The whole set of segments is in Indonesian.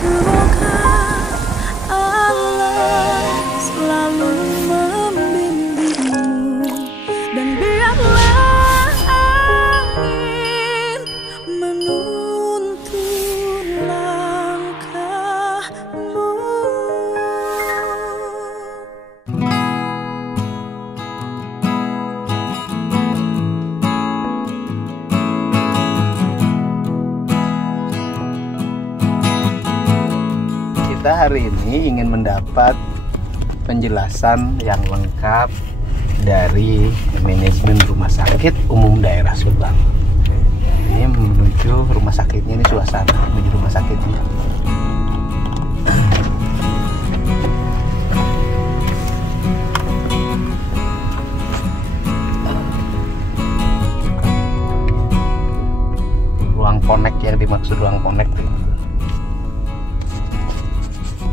Semoga Allah selalu membimbingmu dan biarlah angin menuntun langkahmu. Kita hari ini ingin mendapat penjelasan yang lengkap dari manajemen Rumah Sakit Umum Daerah Subang. Ini menuju rumah sakitnya, ini suasana menuju rumah sakitnya. Ruang connect yang dimaksud ruang connect itu.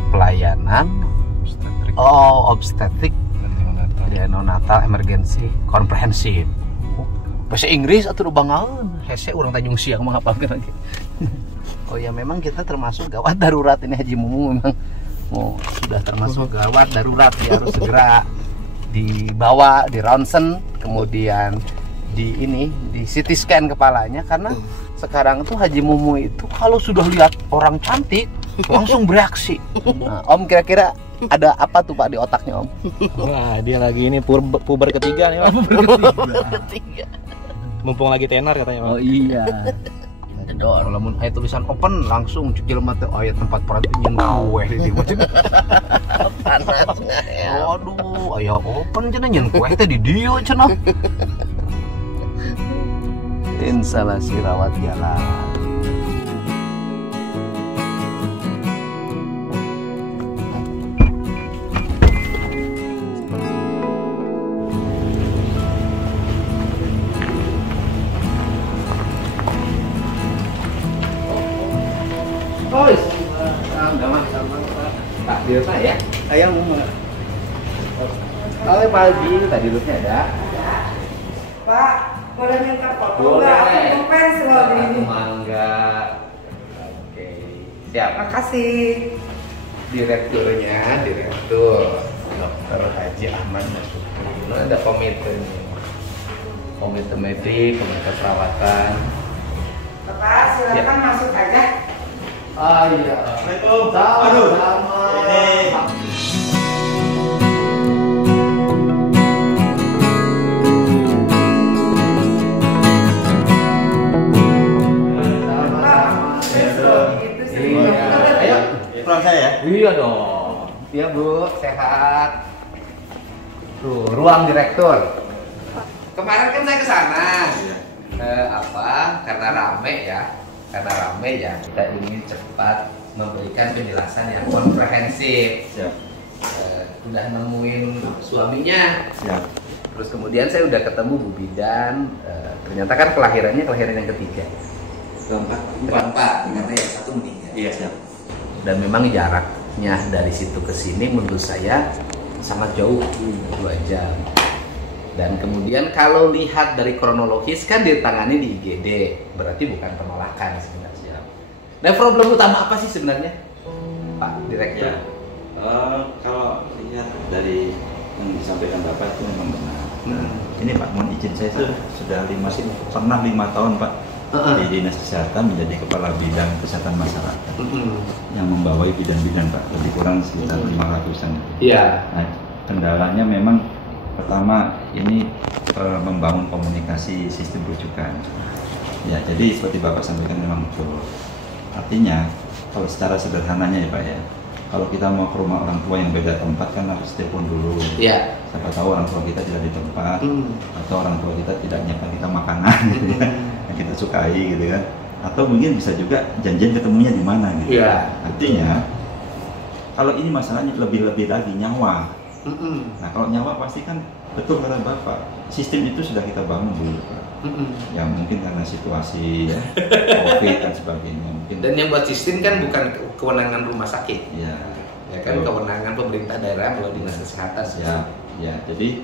Pelayanan obstetrik neonatal emergency komprehensif. Bahasa Inggris atau bangaun hese urang Tanjung Siang mah hafalkeun lagi. Oh ya, memang kita termasuk gawat darurat ini. Haji Mumu memang sudah termasuk gawat darurat, ya harus segera dibawa di ronsen, kemudian di CT scan kepalanya, karena sekarang tuh Haji Mumu itu kalau sudah lihat orang cantik langsung bereaksi. Nah, Om kira-kira ada apa tuh Pak di otaknya Om? Wah, dia lagi ini puber ketiga nih Pak. Ketiga. Mumpung lagi tenar katanya Pak. Oh iya. Kalau lamun aya tulisan open langsung cekil mah teh aya tempat perhatian kue di dieu. Panasnya ya. Waduh, aya open cenah nyen kue teh di dieu cenah. Instalasi rawat jalan. Oh, sama Pak Dirta ya. Ayang Halo pagi, tadi duduknya ada. Pak, boleh minta foto Boleh. nggak? Aku ngefans loh di ini. Mangga. Oke, siap. Makasih. Direktur Dr. Haji Ahmad Nasuki. Ada komite medik, komite perawatan. Bapak, silakan masuk aja. Ah iya. Assalamualaikum. Sama. Gitu sih. Ayo. Pulang saya ya. Iya dong. Iya Bu, sehat. Tuh, ruang direktur. Kemarin kan saya ke sana. Karena rame ya. Kita ingin cepat memberikan penjelasan yang komprehensif. Siap. Udah nemuin suaminya. Siap. Terus kemudian saya udah ketemu Bu Bidan. Ternyata kan kelahiran yang ketiga. Keempat, ternyata yang satu meninggal. Iya, siap. Dan memang jaraknya dari situ ke sini menurut saya sangat jauh, 2 jam. Dan kemudian kalau lihat dari kronologis kan ditangani di IGD, berarti bukan penolakan sebenarnya. Nah, problem utama apa sih sebenarnya, Pak Direktur? Ya, kalau lihat dari yang disampaikan Bapak itu memang benar. Ini Pak, mohon izin saya sudah pernah 5 tahun Pak di Dinas Kesehatan menjadi Kepala Bidang Kesehatan Masyarakat yang membawai bidang-bidang Pak, lebih kurang sekitar 500-an. Iya. Nah, kendalanya memang pertama ini membangun komunikasi sistem rujukan. Ya, jadi seperti Bapak sampaikan memang betul. Artinya, kalau secara sederhananya ya Pak ya, kalau kita mau ke rumah orang tua yang beda tempat kan harus telepon dulu. Iya. Siapa tahu orang tua kita tidak di tempat, atau orang tua kita tidak nyiapkan kita makanan gitu ya, yang kita sukai gitu kan. Atau mungkin bisa juga janjian ketemunya di mana gitu. Iya. Artinya, kalau ini masalahnya lebih-lebih lagi nyawa. Nah, kalau nyawa pasti kan betul kata Bapak, sistem itu sudah kita bangun dulu Pak. Ya mungkin karena situasi ya, COVID dan sebagainya mungkin. Dan yang buat sistem kan bukan kewenangan rumah sakit. Ya, Ya kan kewenangan pemerintah daerah melalui dinas kesehatan. ya. Jadi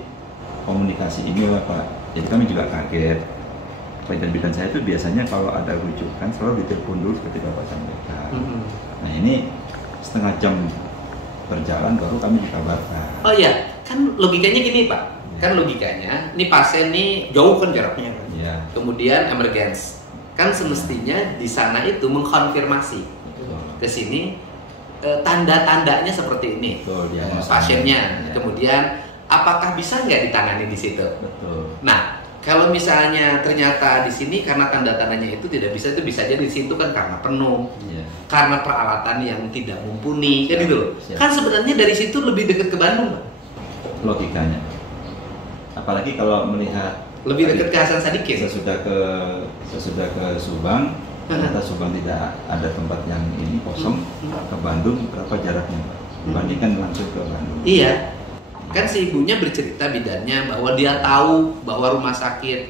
komunikasi ini Pak. Jadi kami juga kaget. Bidan-bidan saya itu biasanya kalau ada rujukan selalu ditelepon dulu seperti Bapak sampaikan. Nah ini setengah jam berjalan baru kami dikabarkan. Oh iya, kan logikanya gini Pak. Kan logikanya, ini pasien nih jauh kan jaraknya. Iya. Kemudian emergency. Kan semestinya di sana itu mengkonfirmasi Betul. ke sini tanda-tandanya seperti ini. Betul, diagnosanya. Pasiennya. Iya. Kemudian apakah bisa nggak ditangani di situ? Betul. Nah, kalau misalnya ternyata di sini karena tanda-tandanya itu tidak bisa, itu bisa jadi di situ kan karena penuh, Iya. karena peralatan yang tidak mumpuni, kan gitu loh. Siap. Kan sebenarnya dari situ lebih dekat ke Bandung, Pak. Logikanya. Apalagi kalau melihat Lebih dekat ke Hasan Sadikin. sesudah ke Subang, ternyata Subang tidak ada tempat yang ini kosong. Ke Bandung berapa jaraknya, Pak? Dibandingkan langsung ke Bandung. Iya. Kan si ibunya bercerita bidannya bahwa dia tahu bahwa rumah sakit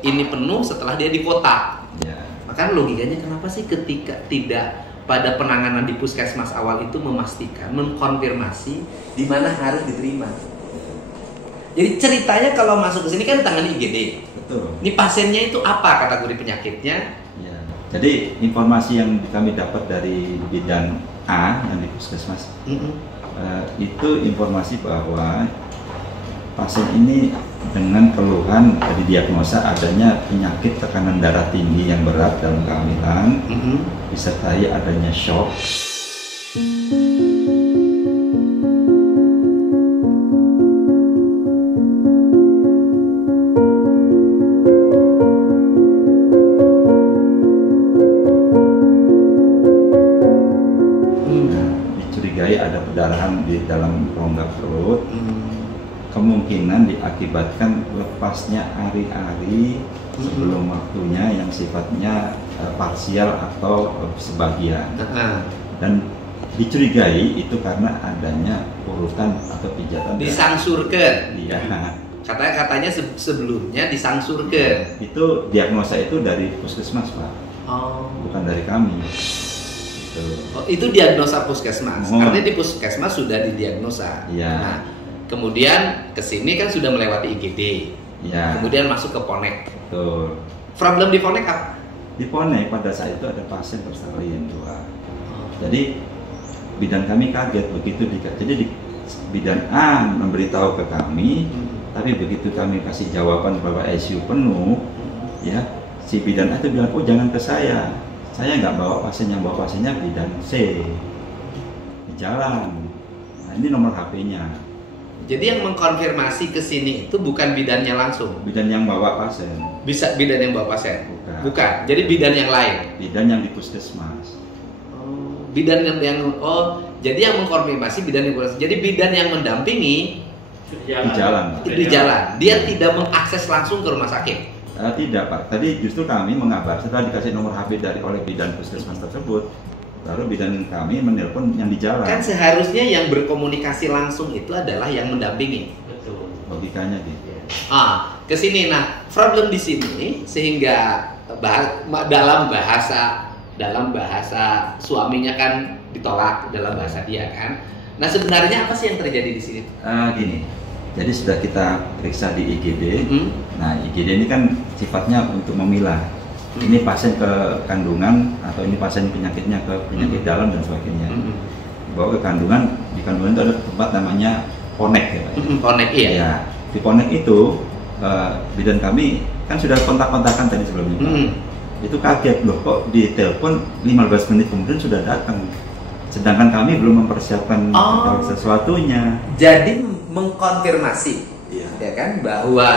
ini penuh setelah dia di kota. Ya. Maka logikanya kenapa sih ketika tidak pada penanganan di puskesmas awal itu memastikan, mengkonfirmasi di mana harus diterima. Jadi ceritanya kalau masuk ke sini kan tangani IGD. Betul. Ini pasiennya itu apa kategori penyakitnya? Ya. Jadi informasi yang kami dapat dari bidan A yang di puskesmas itu informasi bahwa pasien ini dengan keluhan didiagnosa adanya penyakit tekanan darah tinggi yang berat dalam kehamilan, disertai adanya shock. Dicurigai ada perdarahan di dalam rongga perut. Kemungkinan diakibatkan lepasnya ari-ari sebelum waktunya yang sifatnya parsial atau sebagian, dan dicurigai itu karena adanya urutan atau pijatan Disangsurkan. Iya. Katanya sebelumnya disangsurkan. Itu diagnosa itu dari puskesmas, Pak, Oh. bukan dari kami. Gitu. Oh, itu diagnosa puskesmas. Oh. Artinya di puskesmas sudah didiagnosa. Iya. Nah, kemudian ke sini kan sudah melewati IGD. Iya. Kemudian masuk ke Ponek. Betul. Problem di Ponek apa? Di Ponek pada saat itu ada pasien bersalin, Pak. Jadi bidan kami kaget begitu jadi bidan A memberitahu ke kami, tapi begitu kami kasih jawaban bahwa ICU penuh, ya si bidan A itu bilang, oh jangan ke saya nggak bawa pasien, yang bawa pasiennya bidan C di jalan. Nah ini nomor HP-nya. Jadi yang mengkonfirmasi ke sini itu bukan bidannya langsung. Bidan yang bawa pasien, Bisa bidan yang bawa pasien? Bukan. Jadi bidan yang lain. bidan yang di puskesmas. Bidan jadi yang mengkonfirmasi bidan yang jadi bidan yang mendampingi Di jalan. itu di jalan. Dia tidak mengakses langsung ke rumah sakit. Tidak, Pak. Tadi justru kami mengabar setelah dikasih nomor HP oleh bidan puskesmas tersebut, baru bidan kami menelpon yang di jalan. Kan seharusnya yang berkomunikasi langsung itu adalah yang mendampingi. Betul. Logikanya gitu. Ke sini. Nah, problem di sini sehingga dalam bahasa suaminya kan ditolak, dalam bahasa dia kan. Nah, sebenarnya apa sih yang terjadi di sini? Gini, jadi sudah kita periksa di IGD. Nah, IGD ini kan sifatnya untuk memilah. Ini pasien ke kandungan atau ini pasien penyakitnya ke penyakit dalam dan sebagainya. Bawa ke kandungan, di kandungan itu ada tempat namanya Ponek ya, Pak. Ponek, iya. Ya, di Ponek itu bidan kami kan sudah kontak-kontakan tadi sebelumnya, Pak. Itu kaget loh, kok di telepon 15 menit kemudian sudah datang. Sedangkan kami belum mempersiapkan sesuatunya. Jadi mengkonfirmasi, Iya. ya kan, bahwa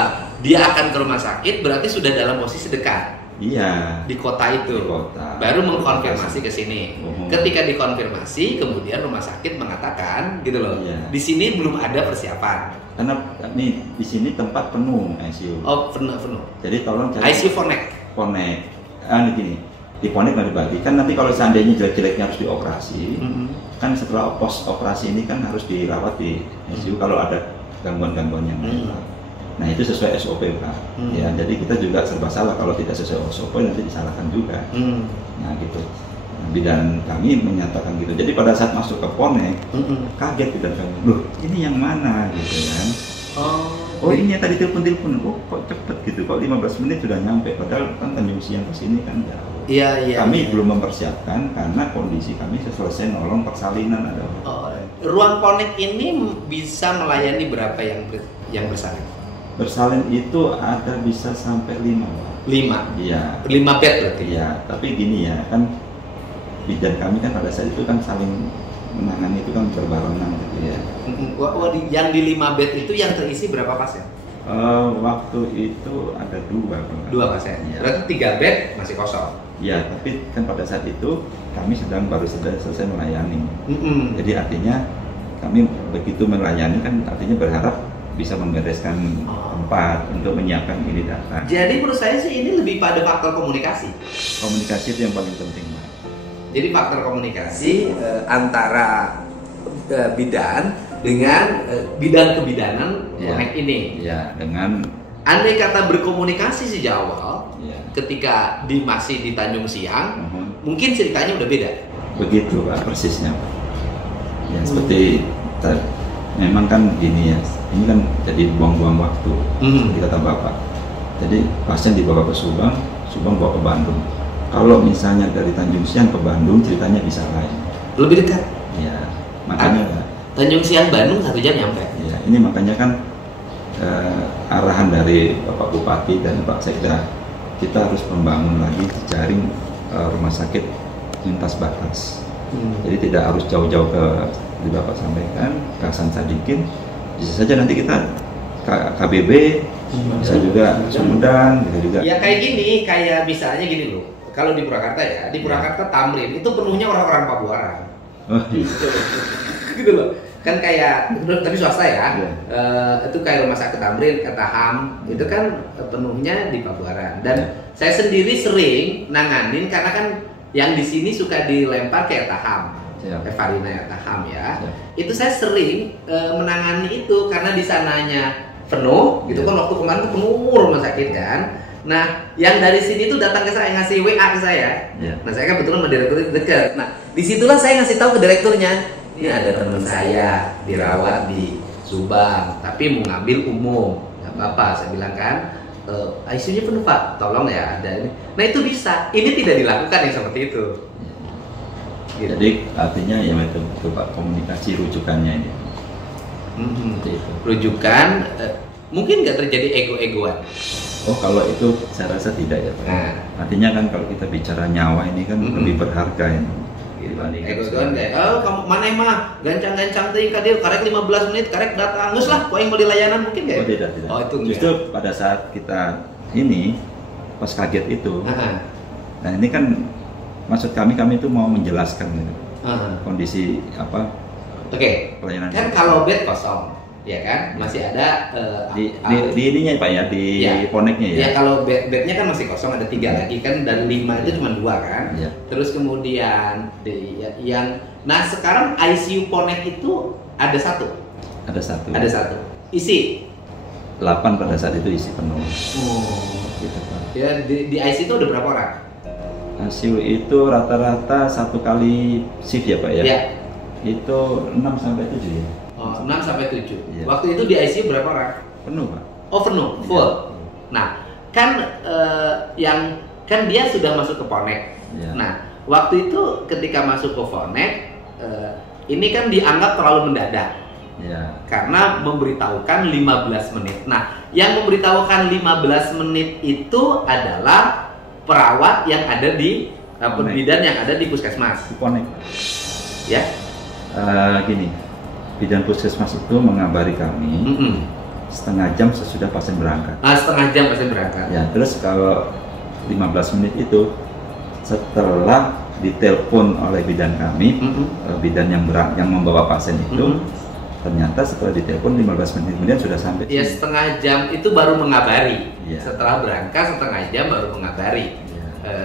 dia akan ke rumah sakit berarti sudah dalam posisi dekat. Iya. Di kota itu, Di kota. baru mengkonfirmasi ke sini. Ketika dikonfirmasi, kemudian rumah sakit mengatakan, gitu loh, Iya. di sini belum ada persiapan. Karena nih di sini tempat penuh ICU. Oh, penuh. Jadi tolong cari ICU Ponek. Ponek. Gini, di Ponek nggak dibagi. Kan nanti kalau seandainya jelek-jeleknya harus dioperasi, kan setelah pos operasi ini kan harus dirawat di ICU kalau ada gangguan-gangguan yang lain. Nah itu sesuai SOP, Pak. Ya, jadi kita juga serba salah kalau tidak sesuai SOP, nanti disalahkan juga. Nah gitu. Nah, bidan kami menyatakan gitu. Jadi pada saat masuk ke Ponek, kaget bidan kami. Loh, ini yang mana gitu kan? Oh ini yang tadi telepon. Oh kok cepet gitu? Kok 15 menit sudah nyampe? Padahal kan Tanjung Siang ke sini kan jauh. Iya, iya. Kami belum mempersiapkan karena kondisi kami selesai nolong persalinan ada. Oh, ruang connect ini bisa melayani berapa yang bersalin? Bersalin itu ada bisa sampai 5. 5. Iya. 5 bed berarti. Iya, tapi gini ya, kan bidan kami kan pada saat itu kan saling menangani itu kan berbarengan gitu ya. Yang di 5 bed itu yang terisi berapa pasien? Waktu itu ada 2 pasien. Ya. Berarti 3 bed masih kosong. Ya, tapi kan pada saat itu kami baru selesai melayani. Mm-mm. Jadi artinya kami begitu melayani kan artinya berharap bisa membereskan tempat untuk menyiapkan ini datang. Jadi menurut saya sih ini lebih pada faktor komunikasi. Komunikasi itu yang paling penting, Pak. Jadi faktor komunikasi antara bidan dengan bidang kebidanan connect ini. Ya, dengan andai kata berkomunikasi sejak awal, ya. ketika masih di Tanjung Siang, mungkin ceritanya udah beda. Begitu Pak, persisnya Pak. Ya seperti memang kan gini ya, ini kan jadi buang-buang waktu seperti kata Bapak. Jadi pasien dibawa ke Subang bawa ke Bandung. Kalau misalnya dari Tanjung Siang ke Bandung ceritanya bisa lain. Lebih dekat. Ya, makanya Tanjung Siang Bandung 1 jam nyampe. Ya, ini makanya kan arahan dari Bapak Bupati dan Pak Sekda, kita harus membangun lagi jejaring rumah sakit lintas batas. Jadi tidak harus jauh-jauh ke di Bapak sampaikan ke Hasan Sadikin, bisa saja nanti kita KBB, bisa juga Sumedang, bisa juga. Ya kayak misalnya gini loh. Kalau di Purwakarta ya, di Purwakarta Tamrin itu penuhnya orang-orang Pabuaran. Oh, gitu loh. Kan kayak tapi swasta ya. Itu kayak rumah sakit Tamrin, Etaham, itu kan penuhnya di Pabuaran. Dan saya sendiri sering nanganin karena kan yang di sini suka dilempar ke Etaham. Evarina Etaham ya. Itu saya sering menangani itu karena di sananya penuh gitu kan, waktu kemarin tuh penuh rumah sakit kan. Nah, yang dari sini tuh datang ke saya ngasih WA ke saya. Nah, saya kan betul sama direktur itu dekat. Nah, disitulah saya ngasih tahu ke direkturnya, ini ada teman saya dirawat di Subang, tapi mau ngambil umum, nggak apa-apa. Saya bilang kan, ICU-nya penuh Pak, tolong ya ada ini. Nah itu bisa, ini tidak dilakukan yang seperti itu. Gitu. Jadi artinya ya itu Pak, komunikasi rujukannya ini. Rujukan, mungkin nggak terjadi ego-egoan. Oh kalau itu saya rasa tidak ya Pak. Nah. Artinya kan kalau kita bicara nyawa ini kan lebih berharga ini. Ego-egoan kayak, oh kamu mana mah gancang-gancang ting kadir karek 15 menit karek datang ngus lah, kau yang mau dilayanan mungkin kayak. Oh tidak. Oh itu justru enggak. Pada saat kita ini pas kaget itu, nah ini kan maksud kami itu mau menjelaskan gitu. Kondisi apa? Pelayanan. Kan kalau bed kosong. Ya kan, masih ada di ininya Pak ya, di koneknya ya. Ya kalau bednya kan masih kosong, ada 3 lagi kan, dan 5 itu cuma 2 kan. Terus kemudian nah sekarang ICU connect itu ada 1. Ada 1. Isi 8 pada saat itu isi penuh. Gitu Pak. Ya di ICU itu ada berapa orang? ICU itu rata-rata 1 kali shift ya Pak ya. Itu 6 sampai 7 ya. 6 sampai 7. Waktu itu di ICU berapa orang? Penuh Pak. Oh penuh, full. Nah, kan yang kan dia sudah masuk ke Connect. Nah, waktu itu ketika masuk ke Connect, ini kan dianggap terlalu mendadak. Karena memberitahukan 15 menit. Nah, yang memberitahukan 15 menit itu adalah perawat yang ada di bidan yang ada di puskesmas. Di Connect. Ya. Gini. Bidan puskesmas itu mengabari kami setengah jam sesudah pasien berangkat. Setengah jam pasien berangkat. Ya, terus kalau 15 menit itu setelah ditelepon oleh bidan kami, bidan yang membawa pasien itu, ternyata setelah ditelepon 15 menit kemudian sudah sampai. Ya, setengah jam itu baru mengabari. Setelah berangkat setengah jam baru mengabari.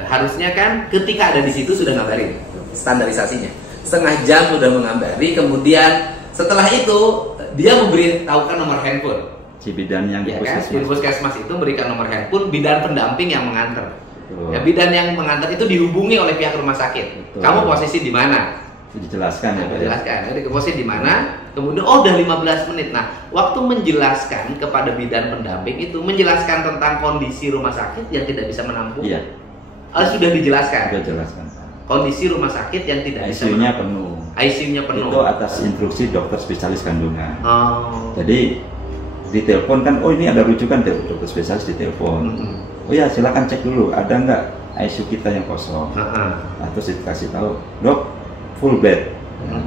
Harusnya kan ketika ada di situ sudah ngabarin standarisasinya. Setengah jam sudah mengabari, kemudian setelah itu dia memberitahukan nomor handphone. Si bidan yang di puskesmas. Di puskesmas itu berikan nomor handphone bidan pendamping yang mengantar. Ya, bidan yang mengantar itu dihubungi oleh pihak rumah sakit. Kamu posisi di mana? Dijelaskan ya Pak. Dijelaskan. Jadi posisi di mana? Kemudian udah 15 menit. Nah, waktu menjelaskan kepada bidan pendamping itu menjelaskan tentang kondisi rumah sakit yang tidak bisa menampung. sudah dijelaskan. Sudah jelaskan. Kondisi rumah sakit yang tidak bisa ICU-nya penuh. ICU-nya penuh. Itu atas instruksi dokter spesialis kandungan. Oh. Jadi ditelepon kan, oh ini ada rujukan dokter spesialis ditelepon. Oh ya silakan cek dulu, ada nggak ICU kita yang kosong. Atau dikasih tahu, dok full bed,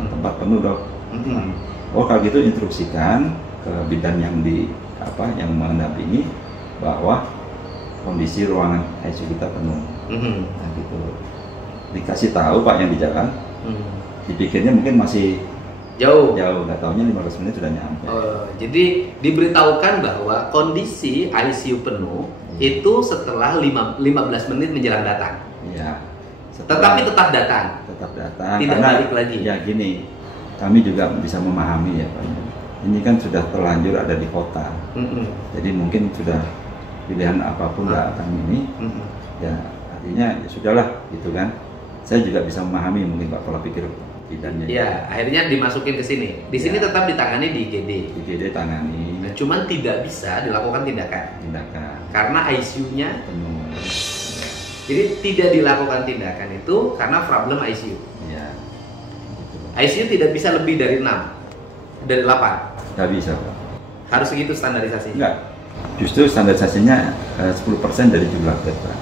tempat penuh dok. Oh kalau gitu instruksikan ke bidan yang yang mendampingi bahwa kondisi ruangan ICU kita penuh. Nah gitu. Dikasih tahu Pak yang di jalan, dipikirnya mungkin masih jauh, nggak taunya 15 menit sudah nyampe. Jadi diberitahukan bahwa kondisi ICU penuh itu setelah 15 menit menjelang datang. Iya. Tetapi tetap datang. Tetap datang. Tidak Karena, balik lagi. Ya gini, kami juga bisa memahami ya Pak. Ini kan sudah terlanjur ada di kota. Jadi mungkin sudah pilihan apapun nggak akan ini. Ya artinya ya sudahlah gitu kan. Saya juga bisa memahami mungkin Pak pola pikir bidannya. Ya, akhirnya dimasukin ke sini. Di sini tetap ditangani di IGD. IGD tangani. Nah, cuman tidak bisa dilakukan tindakan. Karena ICU-nya penuh. Jadi tidak dilakukan tindakan itu karena problem ICU. Iya. ICU tidak bisa lebih dari 6, dari 8. Nggak bisa Pak. Harus segitu standarisasinya. Enggak. Justru standarisasinya 10% dari jumlah bed Pak.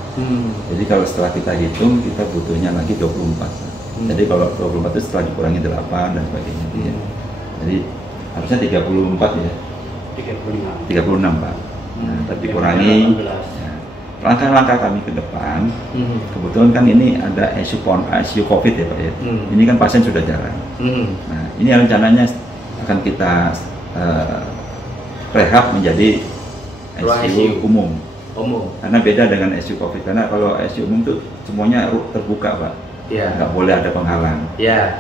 Jadi kalau setelah kita hitung, kita butuhnya lagi 24. Jadi kalau 24 itu setelah dikurangi 8 dan sebagainya. Jadi harusnya 34 ya. 36 Pak. Nah, tapi dikurangi. Ya. Langkah-langkah kami ke depan, kebetulan kan ini ada ICU COVID ya Pak ya. Ini kan pasien sudah jarang. Nah ini rencananya akan kita rehab menjadi ICU umum. Karena beda dengan ICU COVID, karena kalau ICU umum itu semuanya terbuka Pak. Nggak boleh ada penghalang.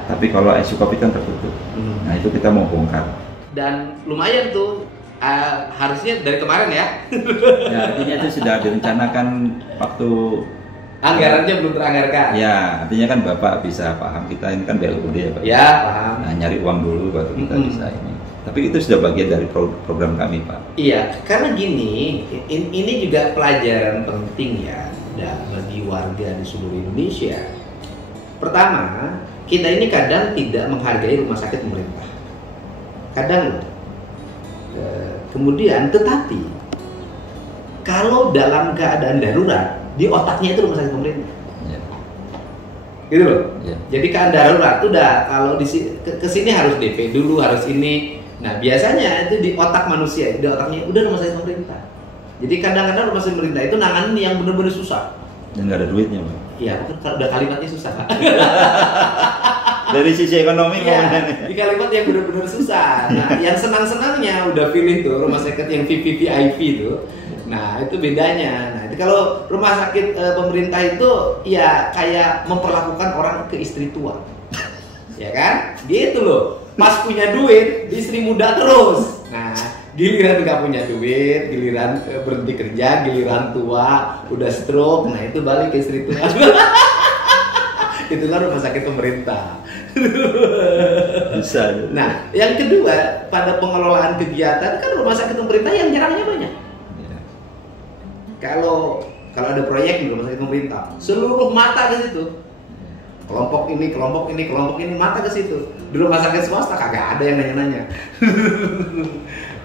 Tapi kalau ICU COVID kan tertutup. Nah itu kita mau bongkar. Dan lumayan tuh, harusnya dari kemarin ya. Ya artinya itu sudah direncanakan waktu anggarannya belum teranggarkan. Ya artinya kan Bapak bisa paham, kita ini kan BLUD ya Pak. Ya paham. Nah nyari uang dulu baru kita bisa ini. Tapi itu sudah bagian dari program kami Pak. Iya, karena gini, ini juga pelajaran penting ya bagi warga di seluruh Indonesia. Pertama, kita ini kadang tidak menghargai rumah sakit pemerintah. Kadang kemudian, tetapi kalau dalam keadaan darurat, di otaknya itu rumah sakit pemerintah. Gitu loh. Jadi keadaan darurat udah kalau ke sini harus DP dulu, harus ini. Nah biasanya itu di otak manusia, di otaknya udah rumah sakit pemerintah. Jadi kadang-kadang rumah sakit pemerintah itu nanganin yang benar-benar susah. Dan nggak ada duitnya Pak. Iya, udah kalimatnya susah Pak. Dari sisi ekonomi di kalimat yang benar-benar susah. Nah yang senang-senangnya udah pilih tuh rumah sakit yang VIP tuh. Nah itu bedanya. Nah itu kalau rumah sakit pemerintah itu ya kayak memperlakukan orang ke istri tua. Ya kan? Gitu loh. Pas punya duit, istri muda terus. Nah, giliran nggak punya duit, giliran berhenti kerja, giliran tua, udah stroke, nah itu balik ke istri tua. Itulah rumah sakit pemerintah. Bisa. Nah, yang kedua, pada pengelolaan kegiatan kan rumah sakit pemerintah yang jarangnya banyak. Kalau ada proyek di rumah sakit pemerintah, seluruh mata ke situ. Kelompok ini mata ke situ. Di rumah sakit swasta kagak ada yang nanya-nanya.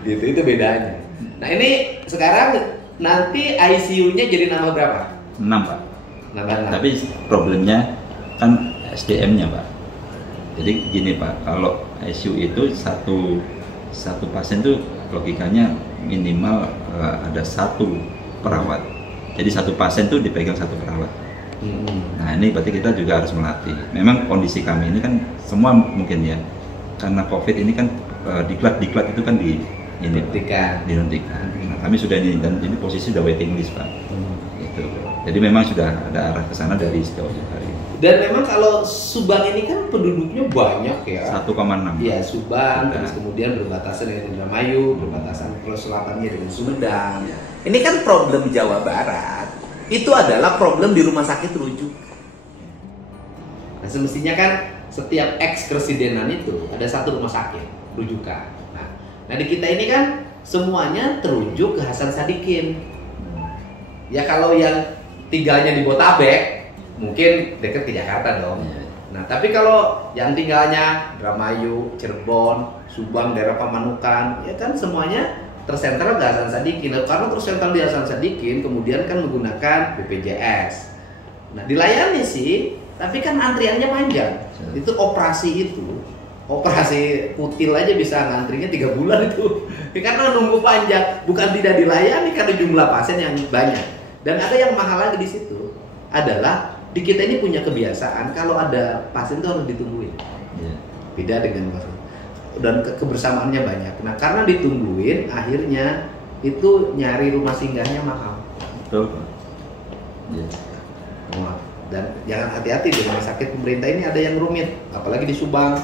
Gitu, itu bedanya. Nah ini sekarang nanti ICU-nya jadi nambah berapa? 6 Pak. Nambah 6. Tapi problemnya kan SDM-nya Pak. Jadi gini Pak, kalau ICU itu satu pasien tuh logikanya minimal ada 1 perawat. Jadi 1 pasien tuh dipegang 1 perawat. Nah ini berarti kita juga harus melatih. Memang kondisi kami ini kan semua mungkin ya, karena COVID ini kan diklat itu kan dihentikan. Nah, kami sudah ini dan ini posisi sudah waiting list Pak. Gitu. Jadi memang sudah ada arah ke sana dari sejauh hari. Dan memang kalau Subang ini kan penduduknya banyak ya. 1,6. Iya Subang, terus kemudian berbatasan dengan Indramayu, berbatasan Pulau Selatannya dengan Sumedang. Ini kan problem Jawa Barat. Itu adalah problem di rumah sakit rujuk. Nah semestinya kan setiap ex-presidenan itu ada 1 rumah sakit rujukan. Nah di kita ini kan semuanya terujuk ke Hasan Sadikin. Ya kalau yang tinggalnya di Botabek, mungkin deket ke Jakarta dong. Iya. Nah, tapi kalau yang tinggalnya Indramayu, Cirebon, Subang, daerah Pamanukan, ya kan semuanya tersentral di Hasan Sadikin. Nah, karena tersentral di Hasan Sadikin, kemudian kan menggunakan BPJS. Nah, dilayani sih, tapi kan antriannya panjang. Itu operasi kutil aja bisa ngantrinya 3 bulan itu. Karena nunggu panjang, bukan tidak dilayani karena jumlah pasien yang banyak. Dan ada yang mahal lagi di situ adalah di kita ini punya kebiasaan kalau ada pasien itu harus ditungguin. Iya. Beda dengan pasien. Dan kebersamaannya banyak. Nah, karena ditungguin, akhirnya itu nyari rumah singgahnya mahal. Betul, Pak. Iya. Dan jangan hati-hati di rumah sakit pemerintah ini ada yang rumit, apalagi di Subang.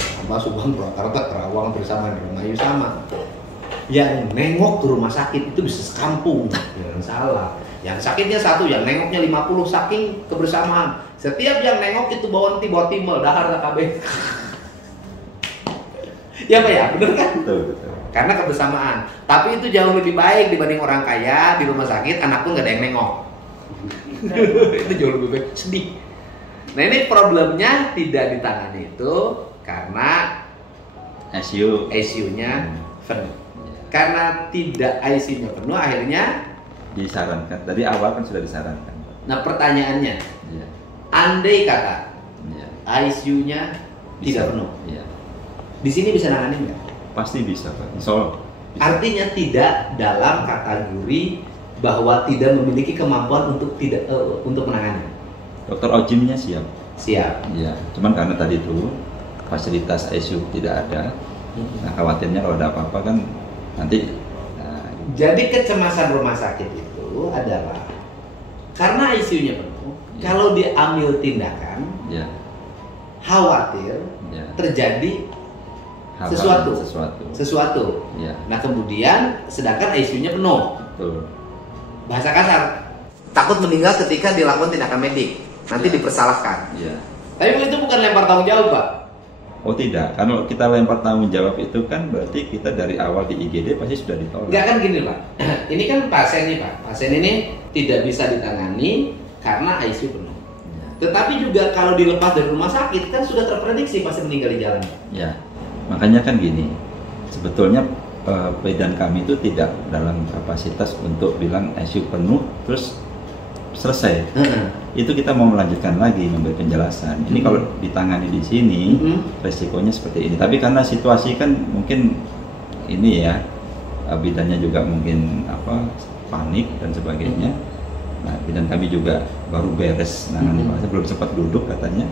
Sama Subang, Purwakarta, Karawang bersama Indramayu sama. Yang nengok ke rumah sakit itu bisa sekampung, jangan salah. Yang sakitnya satu, yang nengoknya 50, saking kebersamaan. Setiap yang nengok itu bawa timbal dahar KB. Ya Pak ya, bener kan? Betul. Karena kebersamaan. Tapi itu jauh lebih baik dibanding orang kaya di rumah sakit, anak pun gak ada yang nengok. Itu jauh lebih baik, sedih. Nah, ini problemnya tidak ditangani itu karena ICU-nya penuh. Karena tidak ICU-nya penuh, akhirnya Disarankan. Dari awal kan sudah disarankan. nah pertanyaannya, Iya. andai kata Iya. ICU-nya tidak penuh, Iya. di sini bisa nanganin nggak? Pasti bisa, Pak. Insya Allah. Bisa. Artinya tidak dalam kategori bahwa tidak memiliki kemampuan untuk menangani. Dokter Ojimnya siap. Siap. Iya. Cuman karena tadi itu fasilitas ICU tidak ada. Nah, khawatirnya kalau ada apa-apa kan nanti. Nah, Jadi kecemasan rumah sakit itu adalah karena ICU-nya penuh, Ya. kalau diambil tindakan, ya. khawatir Ya. terjadi Hal-hal sesuatu. Ya. Nah, kemudian sedangkan ICU-nya penuh. Betul. Bahasa kasar, takut meninggal ketika dilakukan tindakan medik, nanti Ya. dipersalahkan. Iya. Tapi itu bukan lempar tanggung jawab, Pak. Oh tidak, kalau kita lempar tanggung jawab itu kan berarti kita dari awal di IGD pasti sudah ditolak. Enggak kan gini, Pak. Ini kan pasien nih, Pak. Pasien ini tidak bisa ditangani karena ICU penuh. Ya. Tetapi juga kalau dilepas dari rumah sakit kan sudah terprediksi pasti meninggal di jalan. Ya, makanya kan gini, sebetulnya bidan kami itu tidak dalam kapasitas untuk bilang ICU penuh terus selesai. Itu kita mau melanjutkan lagi memberi penjelasan. Ini kalau ditangani di sini resikonya seperti ini. Tapi karena situasi kan mungkin ini ya, bidannya juga mungkin panik dan sebagainya. Nah, bidan kami juga baru beres nangani pasien, belum sempat duduk katanya.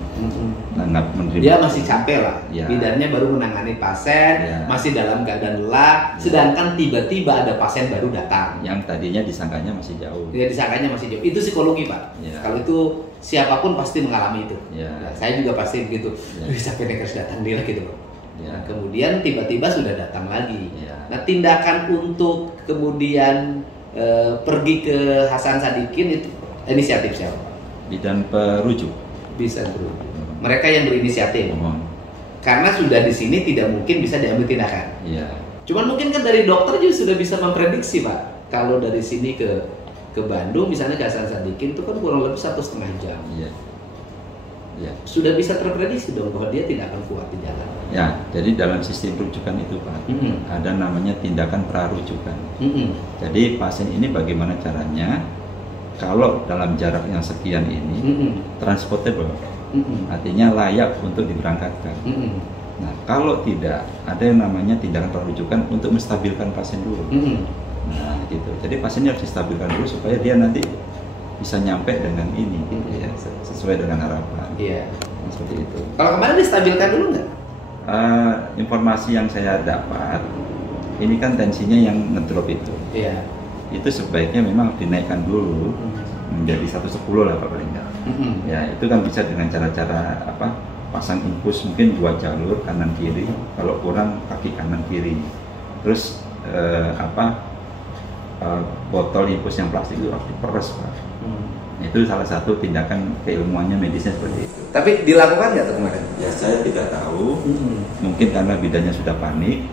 Nah, menerima. Dia masih capek lah. Ya. Bidannya baru menangani pasien, Ya. masih dalam keadaan lelah, sedangkan tiba-tiba ada pasien baru datang. Yang tadinya disangkanya masih jauh. Dia disangkanya masih jauh. Itu psikologi, Pak. Ya. Kalau itu siapapun pasti mengalami itu. Ya. Ya, saya juga pasti begitu. Ya. Capek nih harus datang dia gitu, Pak. Ya. Nah, kemudian tiba-tiba sudah datang lagi. Ya. Nah, tindakan untuk kemudian pergi ke Hasan Sadikin itu inisiatif siapa? Bidan perujuk. Bisa bro. Mereka yang berinisiatif. Oh, Karena sudah di sini tidak mungkin bisa diambil tindakan. iya. Cuman mungkin kan dari dokter juga sudah bisa memprediksi, Pak. Kalau dari sini ke Bandung, misalnya ke Hasan Sadikin itu kan kurang lebih 1,5 jam. Iya. Ya. Sudah bisa terprediksi dong bahwa dia tidak akan kuat di jalan. Ya, jadi dalam sistem rujukan itu Pak, ada namanya tindakan prarujukan. Jadi pasien ini bagaimana caranya kalau dalam jarak yang sekian ini transportable, artinya layak untuk diberangkatkan. Nah, kalau tidak, ada yang namanya tindakan prarujukan untuk menstabilkan pasien dulu. Nah, gitu. Jadi pasiennya harus distabilkan dulu supaya dia nanti bisa nyampe dengan ini, ya, sesuai dengan harapan. Iya. Seperti itu. Kalau kemarin distabilkan dulu nggak? Informasi yang saya dapat, ini kan tensinya yang ngedrop itu. Iya. Itu sebaiknya memang dinaikkan dulu menjadi 110 lah Pak paling nggak. Ya, itu kan bisa dengan cara-cara pasang infus mungkin 2 jalur kanan kiri, kalau kurang kaki kanan kiri. Terus botol infus yang plastik itu harus diperes Pak. Itu salah satu tindakan keilmuannya medisnya seperti itu. Tapi dilakukan nggak tuh kemarin? Ya saya tidak tahu, mungkin karena bidannya sudah panik,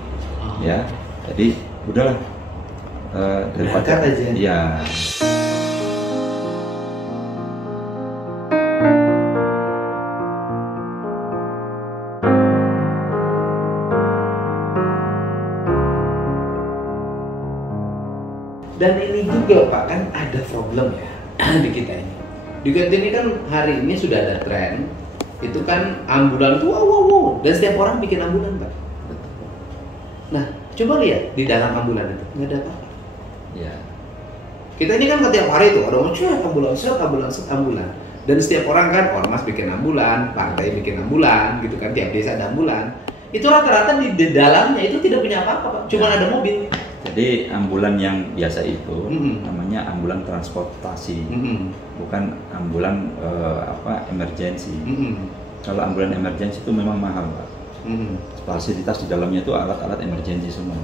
ya. Jadi udahlah daripada aja. ya. Dan ini juga Pak kan ada problem ya di kita ini. Di kita ini kan hari ini sudah ada tren itu kan ambulan tuh wow, dan setiap orang bikin ambulan Pak. Nah coba lihat di dalam ambulan itu nggak ada apa-apa. Ya. Kita ini kan setiap hari tuh ada ambulan, ambulan. Dan setiap orang kan ormas bikin ambulan, partai bikin ambulan, gitu kan tiap desa ada ambulan. Itu rata-rata di dalamnya itu tidak punya apa-apa Pak, cuma ada mobil. Jadi ambulan yang biasa itu namanya ambulan transportasi, bukan ambulan emergency. Kalau ambulan emergency itu memang mahal Pak. Fasilitas di dalamnya itu alat-alat emergency semua.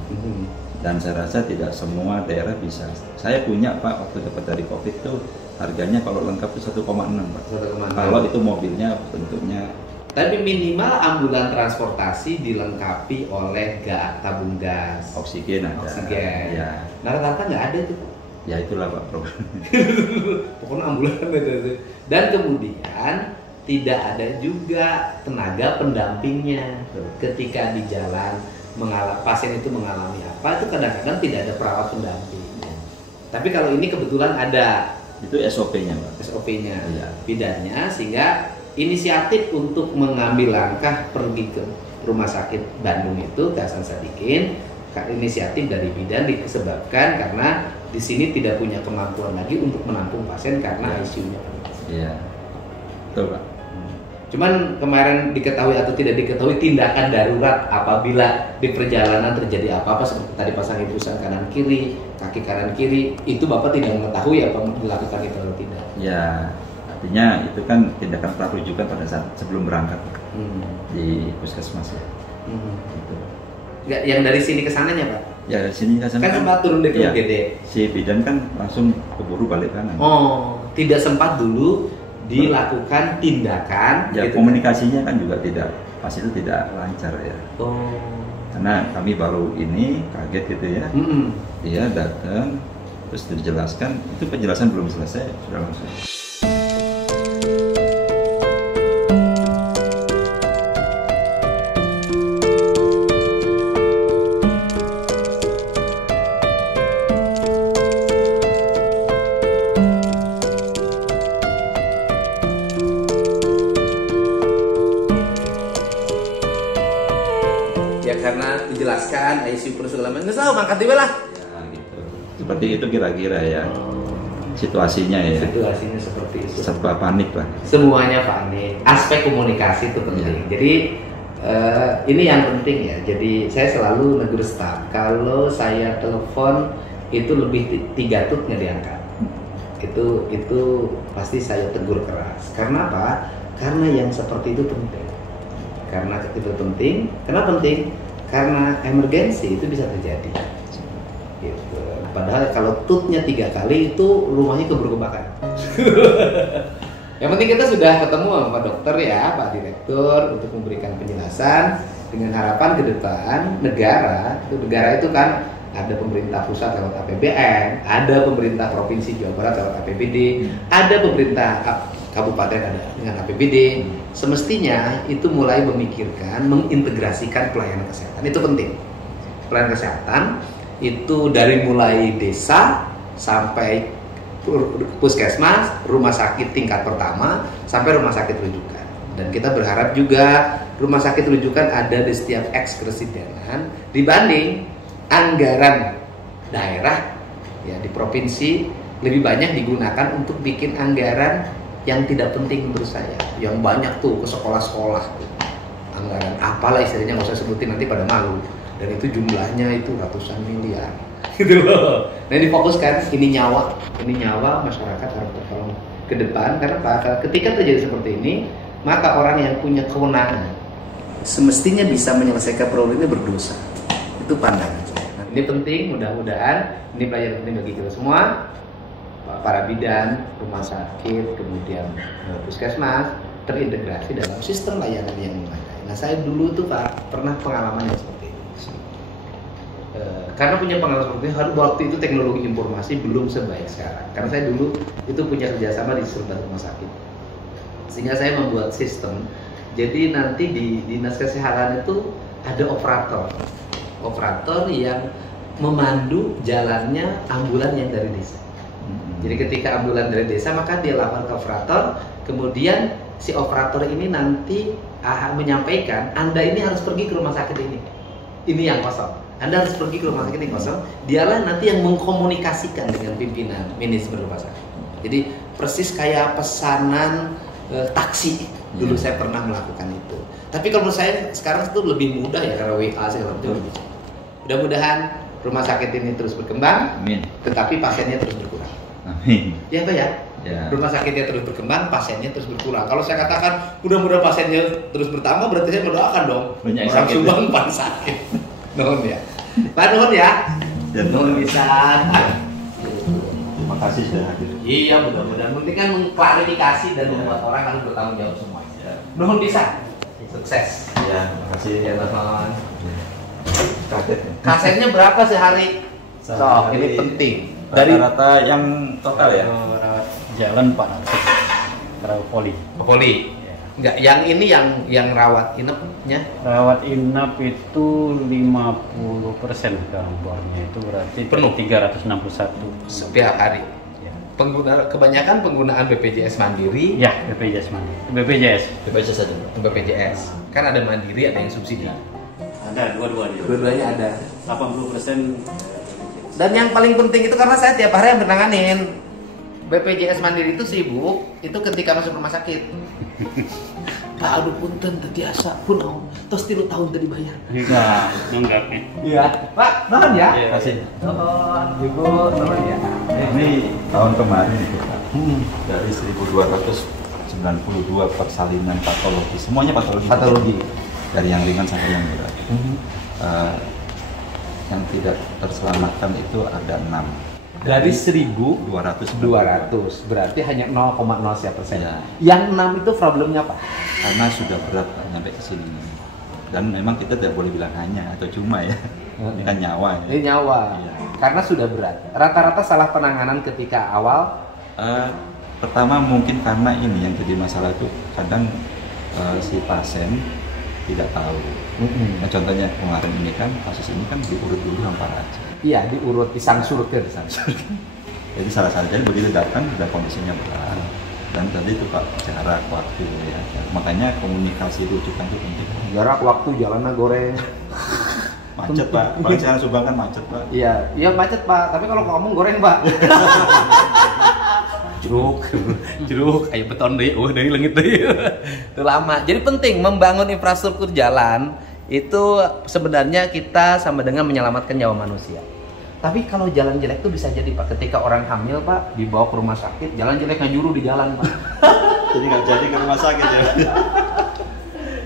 Dan saya rasa tidak semua daerah bisa. Saya punya Pak waktu dapat dari COVID itu harganya kalau lengkap itu 1,6 Pak. 1,6. Kalau itu mobilnya bentuknya. Tapi minimal ambulan transportasi dilengkapi oleh tabung gas, Oksigen ada. Oksigen. Ya. Nah rata-rata nggak ada itu Pak. Ya itulah Pak problem. Pokoknya ambulan itu. Dan kemudian tidak ada juga tenaga pendampingnya. Ketika di jalan pasien itu mengalami apa, itu kadang-kadang tidak ada perawat pendamping. Tapi kalau ini kebetulan ada. Itu SOP-nya Pak. SOP-nya, Iya. bidannya, sehingga inisiatif untuk mengambil langkah pergi ke rumah sakit Bandung itu ke Hasan Sadikin, inisiatif dari bidan disebabkan karena di sini tidak punya kemampuan lagi untuk menampung pasien karena ICU-nya. Iya, betul Pak. Cuman kemarin diketahui atau tidak diketahui tindakan darurat apabila di perjalanan terjadi apa-apa seperti tadi pasang infusan kanan kiri, kaki kanan kiri, itu Bapak tidak mengetahui apa dilakukan itu atau tidak? Ya, artinya itu kan tindakan prarujukan pada saat sebelum berangkat di puskesmas ya. Gitu. Nggak, yang dari sini ke sananya Pak? Ya dari sini Kan sempat turun di iya, UGD. Si bidan kan langsung keburu balik kanan. Oh, tidak sempat dulu dilakukan tindakan. Ya gitu komunikasinya kan juga tidak, pas itu tidak lancar ya. Oh. Karena kami baru ini kaget gitu ya. Dia datang terus dijelaskan, itu penjelasan belum selesai sudah langsung. Ya karena dijelaskan ICU perlu segala macam, nggak tahu mangkat tiba lah. Ya gitu. Seperti itu kira-kira ya situasinya ya. Situasinya seperti itu. Serba panik lah. Semuanya panik. Aspek komunikasi itu penting. Ya. Jadi ini yang penting ya. Jadi saya selalu negur staff. Kalau saya telepon itu lebih 3 tut nggak diangkat. Itu pasti saya tegur keras. Karena apa? Karena yang seperti itu penting. Karena itu penting. Kenapa penting? Karena emergensi itu bisa terjadi. Gitu. Padahal kalau tutnya 3 kali itu rumahnya keburu kebakar. Yang penting kita sudah ketemu sama Pak Dokter ya, Pak Direktur untuk memberikan penjelasan dengan harapan ke depan negara itu kan ada pemerintah pusat lewat APBN, ada pemerintah provinsi Jawa Barat lewat APBD, ada pemerintah kabupaten ada dengan APBD. Semestinya itu mulai memikirkan, mengintegrasikan pelayanan kesehatan. Itu penting. Pelayanan kesehatan itu dari mulai desa sampai puskesmas, rumah sakit tingkat pertama sampai rumah sakit rujukan. Dan kita berharap juga rumah sakit rujukan ada di setiap ekskresidenan dibanding anggaran daerah ya di provinsi lebih banyak digunakan untuk bikin anggaran yang tidak penting menurut saya, yang banyak tuh ke sekolah-sekolah anggaran apalah istilahnya, nggak usah sebutin nanti pada malu, dan itu jumlahnya itu ratusan miliar gitu loh. Nah difokuskan, ini nyawa masyarakat harus tertolong ke depan. Karena apa? Ketika terjadi seperti ini, maka orang yang punya kewenangan semestinya bisa menyelesaikan problemnya berdosa. Itu pandangan saya. Nah, ini penting, mudah-mudahan ini pelajaran penting bagi kita semua, para bidan, rumah sakit, kemudian puskesmas terintegrasi dalam sistem layanan yang memadai. Nah saya dulu tuh Pak pernah pengalaman yang seperti ini. Karena punya pengalaman seperti ini, waktu itu teknologi informasi belum sebaik sekarang. Karena saya dulu itu punya kerjasama di sebuah rumah sakit, sehingga saya membuat sistem. Jadi nanti di dinas kesehatan itu ada operator yang memandu jalannya ambulan yang dari desa. Jadi ketika ambulan dari desa, maka dia lapor ke operator, kemudian si operator ini nanti menyampaikan, Anda ini harus pergi ke rumah sakit ini yang kosong. Anda harus pergi ke rumah sakit ini kosong. Dialah nanti yang mengkomunikasikan dengan pimpinan manajemen rumah sakit. Jadi persis kayak pesanan taksi. Dulu saya pernah melakukan itu. Tapi kalau menurut saya sekarang itu lebih mudah ya, karena WA segala macam. Mudah-mudahan rumah sakit ini terus berkembang, Amin. tetapi pasiennya terus berkurang. Amin. Ya Pak ya? Ya. Rumah sakitnya terus berkembang, pasiennya terus berkurang. Kalau saya katakan mudah-mudahan pasiennya terus bertambah, berarti saya mendoakan dong Banyak yang orang sakit. Subang pada sakit. Nuhun ya. Pak nuhun ya. Dan Nuhun bisa. terima kasih sudah hadir. Iya, mudah-mudahan. Penting kan mengklarifikasi dan membuat orang harus bertanggung jawab semuanya. Ya. Nuhun bisa. Sukses. Ya, terima kasih. Ya nuhun. Kaget ya. Kasetnya berapa sehari? So, ini penting. Rata-rata yang total ya? Jalan 400 rawat poli. Poli. Enggak, yang ini yang rawat inapnya Rawat inap itu 50% sekarang bornya, itu berarti Penuh. 361 setiap hari. ya. Kebanyakan penggunaan BPJS Mandiri, Ya, BPJS mana? BPJS. BPJS saja. BPJS. Kan ada Mandiri, ada yang subsidi. Ada dua-duanya. Dua-duanya ada. 80% Dan yang paling penting itu karena saya tiap hari yang menanganin. BPJS Mandiri itu sibuk, itu ketika masuk rumah sakit. Pak, aduh punten tetiasa pun tos 3 tahun tadi bayar. enggak, enggak nih. Iya. Pak, nuhun ya. Terima kasih. Nuhun, Ibu, nuhun ya. Ini tahun kemarin itu Pak. Dari 1292 persalinan patologi, semuanya patologi. Patologi. Dari yang ringan sampai yang berat. Yang tidak terselamatkan itu ada 6. Dari 1.200 200 berarti hanya 0,0 persen. Ya. Yang 6 itu problemnya apa? karena sudah berat Pak, sampai ke sini. Dan memang kita tidak boleh bilang hanya atau cuma ya. Ini kan nyawa ya. Ini nyawa. Iya. Karena sudah berat. Rata-rata salah penanganan ketika awal. Pertama mungkin karena ini yang jadi masalah itu kadang si pasien tidak tahu. Nah, contohnya kemarin ini kan kasus ini kan diurut dulu hampar aja. Iya, diurut pisang surga. Jadi salah satunya begitu datang sudah kondisinya berat. Dan tadi itu Pak jarak waktu ya. Makanya komunikasi rujukan itu penting. Jarak waktu jalannya goreng. Macet Pak. Paling sekarang Subang kan macet Pak. Iya, iya macet Pak. Tapi kalau ngomong goreng Pak. jeruk, ayo beton deh, dari langit deh. Itu lama. Jadi penting membangun infrastruktur jalan itu sebenarnya kita sama dengan menyelamatkan nyawa manusia. Tapi kalau jalan jelek itu bisa jadi Pak, ketika orang hamil Pak dibawa ke rumah sakit, jalan jelek ngajuru di jalan Pak. Jadi nggak jadi ke rumah sakit ya.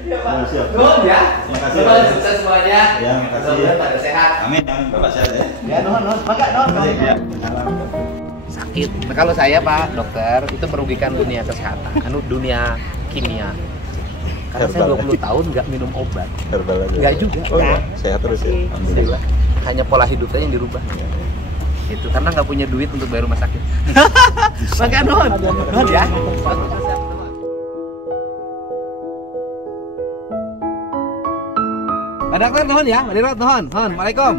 Iya Pak. Siap. Nuhun ya. Terima kasih, Nuhun, Pak. sukses semuanya. Ya, terima kasih. Mudah-mudahan pada sehat. Amin, amin Bapak sehat ya. Ya nuhun, maka nuhun. Ya. Sakit. Nah, kalau saya Pak dokter itu merugikan dunia kesehatan, dunia kimia. Karena saya Herbal. 20 tahun nggak minum obat. Herbal aja. Nggak juga. Oh ya, sehat terus ya. Alhamdulillah. Hanya pola hidup saya yang dirubah. Itu karena nggak punya duit untuk bayar rumah sakit. Maka nuhun ya. Pak dokter nuhun ya, Pak Dirot nuhun. Waalaikumsalam.